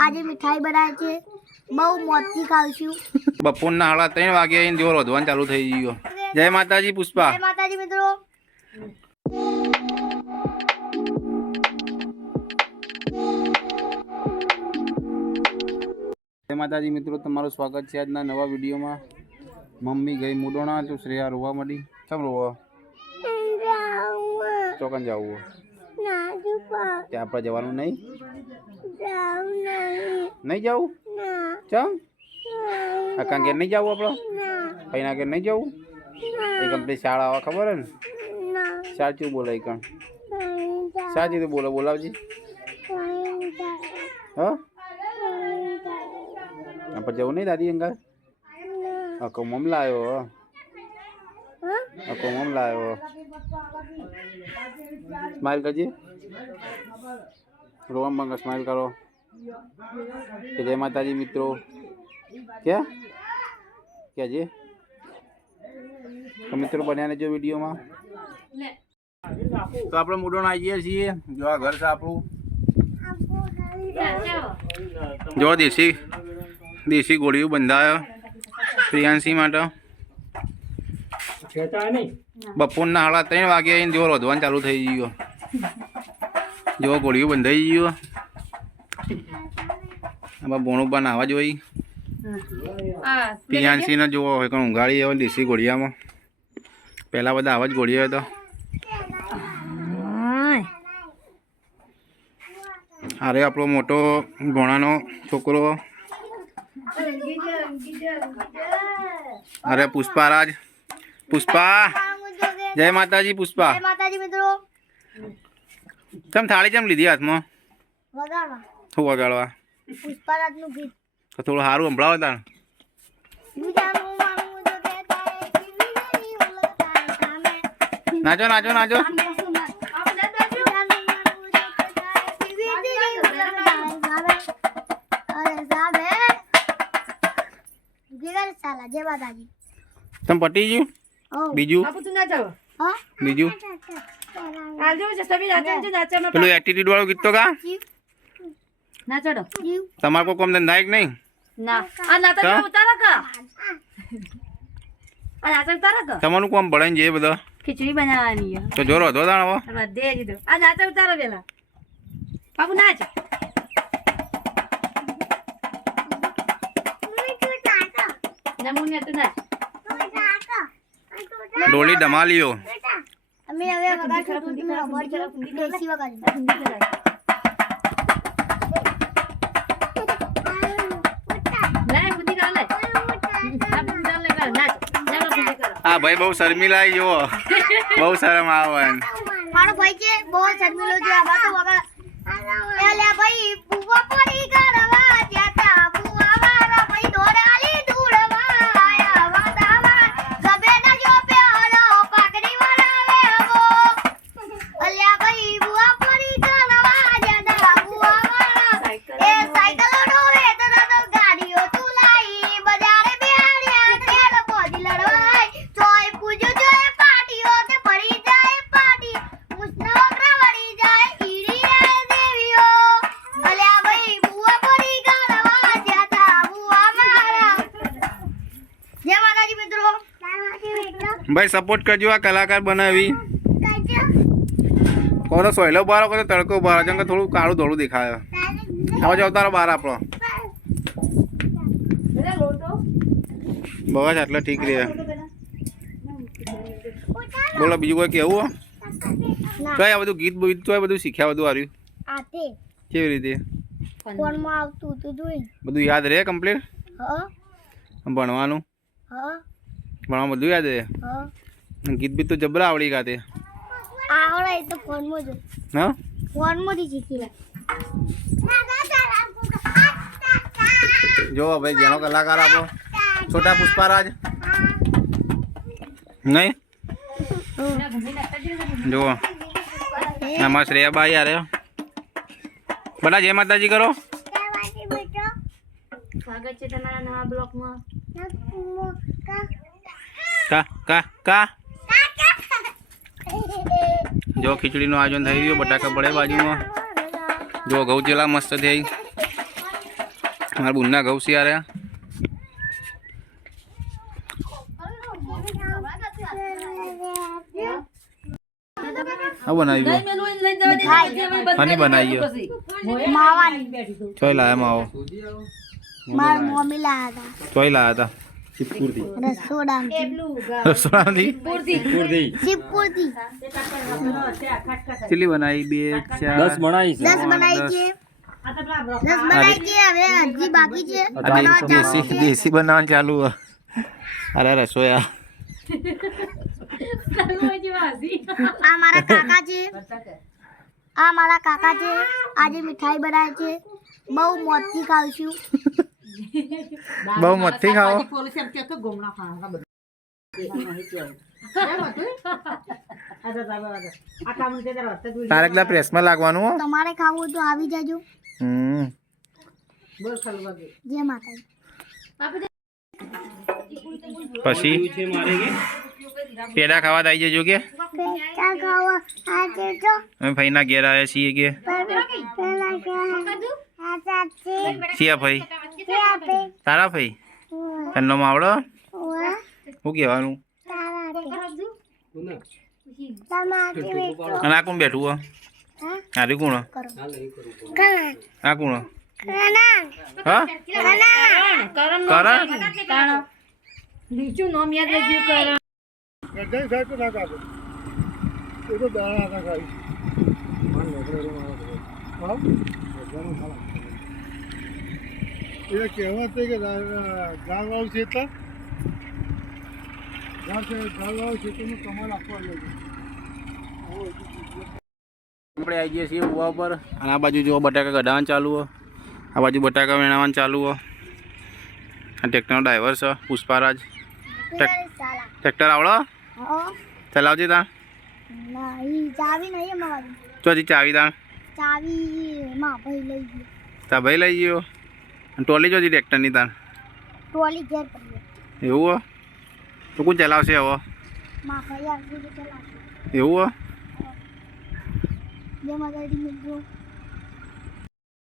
આજે મીઠાઈ બનાવી છે, બહુ મોજથી ખાવશું. બપોરના 3:30 વાગે આવીને જો રોધવાનું ચાલુ થઈ ગયો. જય માતાજી પુષ્પા. જય માતાજી મિત્રો. જય માતાજી મિત્રો, તમારું સ્વાગત છે આજના નવા વિડીયોમાં. મમ્મી ગઈ મુડોણા તો શ્રેયા રોવા માંડી. કેમ રોવા? ચોકન જવું ત્યાં આપણે જવાનું નહીં? નહીં જવું? ચમ અકાન ઘેર નહીં જવું? આપણે કઈના ઘેર નહીં જવું? એ કમ્પ્લીટ શાળા આવે ખબર હે ને? સાચું બોલે કણ સાચું તો બોલો, બોલાવજી. હા આપણે જવું નહીં દાદી અંગાર? અકો મમ લાવ્યો, અકો મમ લાવ્યો. સ્માઈલ કરજે, રોમ બંગા સ્માઈલ કરો. કે જય માતાજી મિત્રો. ક્યાં ક્યાં તો મિત્રો બન્યા જો વિડીયોમાં. તો આપણે મુડોણ આવી જઈએ છીએ. જો આ ઘર છે આપણું. જો દેશી ગોળીઓ બંધાયો પ્રિયાંશી માટે. બપોરના 3:30 વાગે આવીને જો રોધવાનું ચાલુ થઈ ગયો. જો ગોળીઓ બંધાઈ ગયો. આમાં બોણું બનાવવા જોઈ. પ્રિયાંશીને જોવો હોય પણ ઊંઘાડી આવે દેશી ગોળિયામાં. પહેલાં બધા આવા જ ગોળીઓ હતો. અરે આપણો મોટો ભોણાનો છોકરો. અરે પુષ્પારાજ. પુષ્પા જય માતાજી. પુષ્પા જય માતાજી મિત્રો. કેમ થાળી કેમ લીધી હાથમાં? વગાડવા. શું વગાડવા? પુષ્પારાજનું ગીત. તો થોડું સારું સંભળાવો તાર. નાચો નાચો નાચો. જય માતાજી. તમે પટી ગયું? બીજું બીજું પેલું એટીટ્યુડ વાળું ગીત તો ગા. તમારે કોઈ કોમ ધંધા કે નહીં? તમારું કોમ ભણાઈ જાય બધા. ખીચડી બનાવવાની તો જોરો હતો તાણ હવે. દે દીધો. આ નાચો ઉતારો પેલા. બાબુ નાચ. નમૂને તો નાચ. ડોલી ધમાલીઓ. અમે હવે વગાડશું તો તમે વગાડજો. દેશી વગાડજો. લાય બુદ્ધિ કર લે. આ બુદ્ધિ કર લે કર નાચ. ચાલો બુદ્ધિ કર. હા ભાઈ બહુ શર્મિલા જો. બહુ શરમ આવે. મારો ભાઈ છે બહુ શર્મિલો છે. આમાં તો વગાડ. એલા ભાઈ બુવા પડી ગરવા જાતા બુવા મારા ભાઈ દોરાલી દૂડવા આયા વાદાવા ગબેડા જો પ્યારો પાકડી વરાવે હો. અલ્યા ભાઈ બુવા પડી ગરવા જાતા બુવા મારા એ સાયકલ ડોરે તો ગાડીઓ તુલાઈ બજારે બેડ્યા તેડ બોજી લડવાય જોય પૂજો જોય પાટીઓ તે પડી જાય પાટી મુસનો વળી જાય ઈડી રે દેવીઓ. અલ્યા ભાઈ બુવા પડી ગરવા જાતા બુવા મારા. જય માતાજી મિત્રો. ભાઈ સપોર્ટ કરજો આ કલાકાર બનાવી. કોનો સોયલો બાર કોનો તડકો બાર જેમ કે થોડું કાળું ધોળું દેખાય. હવે જાવ તારો બાર આપણો બસ એટલે ઠીક રહે. બોલો બીજું કોઈ કેવું? તો આ બધું ગીત બીત તો બધું શીખ્યા બધું આવ્યું. આતે કેવી રીતે ફોનમાં આવતું તો જોઈ. બધું યાદ રહે કમ્પ્લીટ? હા ભણવાનું હા ભણવાનું બધું યાદ રહે? હા. ગીત બીત તો જબરા આવડી ગાતે. આવડે તો ફોનમાં જો. હા ફોનમાંથી શીખી લે. જો ભાઈ જેનો કલાકાર આપો છોટા પુષ્પારાજ નહીં. જુઓ આમાં શ્રેયાબાઈ યાર બધા જય માતાજી કરો. સ્વાગત છે તમારા નવા બ્લોકમાં. કા કા કા જો ખીચડીનું આયોજન થઈ ગયું. બટાકા પડે બાજુમાં. જો ઘઉં ચેલા મસ્ત થઈ. મારા બુનના ઘઉં શિયાર્યા. આ બનાવ્યું હની બનાવ્યો માવાની ચોય લાયા માવો મારા મમ્મી લાયા ચોય લાયા હતા રસોડામાંથી શિવપુરથી ચીલી બનાવી 2 4 10 બનાવી છે 10 બનાવી છે 10 બનાવી છે હવે હજી બાકી છે બનાવવા ચાલુ છે. દેશી બનાવવાનું ચાલુ હે. અરે રસોયા આ મારા કાકા છે આ મારા કાકા છે આજે મીઠાઈ બનાવે છે બહુ મોજથી ખાવશું બહુ મસ્તી ખાઓ. તારે એકલા પ્રેસમાં લાગવાનું હો. તમારે ખાવું હોય તો આવી જજો હમ જય માતાજી. પછી પેડા ખાવા આવી જજો કે પેટા ખાવા આજે તો અમે ભાઈના ઘેર આવ્યા છીએ કે પેલા ખાવા છીએ ભાઈ આપે તારા ભાઈ તન્નો માવડો ઓવા શું કહેવાનું તમારી અને આ કોણ બેઠું હો આરી કોણ આ કોણ હા કરણ નીચું નોમ યાદ રાખજો કરણ એ કહેવત છે કે ગાળવાળું છે ગાળવાળું ખેતરનું કમાલ આપવા લાગે. આપણે આવી ગયા છીએ ઉવા પર અને આ બાજુ જો બટાકા કઢાવવાનું ચાલુ હો આ બાજુ બટાકા વેણાવવાનું ચાલુ હો આ ટ્રેક્ટરનો ડ્રાઈવર છે પુષ્પારાજ ટ્રેક્ટર આવડો ચલાવજે તાણ નહીં ચાવી નહીં અમારી ચોથી ચાવી તાણ ચાવી માં ભાઈ લઈ ગયો તા ભાઈ લઈ ગયો અને ટોલી જોજી ટ્રેક્ટરની તાણ ટોલી ઘેર પડી એવું હો તો કોણ ચલાવશે હવે માં ભાઈ આવી તો ચલાવશે એવું હો જય માતાજી મિત્રો